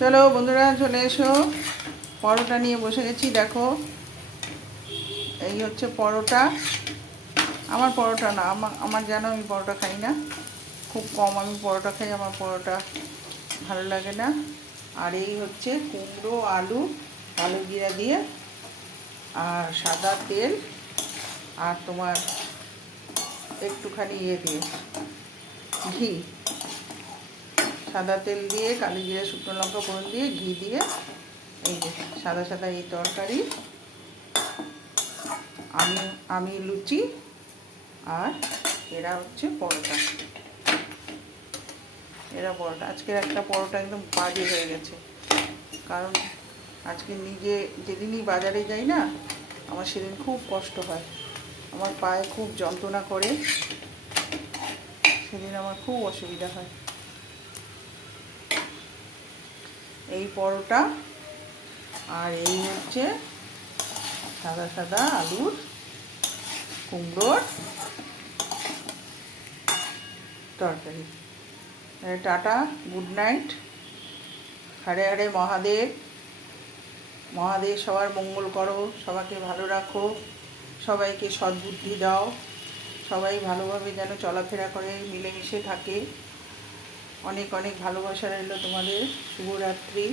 চলো বন্ধুরা চলে এসো, পরোটা নিয়ে বসে গেছি। দেখো এই হচ্ছে পরোটা। আমার পরোটা না, আমার জানো আমি পরোটা খাই না, খুব কম আমি পরোটা খাই, আমার পরোটা ভালো লাগে না। আর এই হচ্ছে কুমড়ো আলু কালো জিরা দিয়ে আর সাদা তেল আর তোমার একটুখানি দিয়ে ঘি, সাদা তেল দিয়ে কালো জিরা শুকনো লঙ্কা ফোড়ন দিয়ে ঘি দিয়ে এই যে সাদা সাদা এই তরকারি। আমি লুচি আর এরা হচ্ছে পরোটা। আজকের একটা পরোটা একদম বাজে হয়ে গেছে, কারণ আজকে নিজে যেদিনই বাজারে যাই না আমার সেদিন খুব কষ্ট হয়, আমার পায়ে খুব যন্ত্রণা করে, সেদিন আমার খুব অসুবিধা হয়। এই পরোটা আর এই হচ্ছে সাদা সাদা আলুর কুমড়োর তরকারি। Tata, good night. হারে হারে মহাদেব, মহাদেব সবার মঙ্গল করো, সবাইকে ভালো রাখো, সবাইকে সদ্বুদ্ধি দাও, সবাই ভালোভাবে যেন চলাফেরা করে, মিলেমিশে থাকে। অনেক অনেক ভালোবাসা রইল তোমাদের। শুভরাত্রি।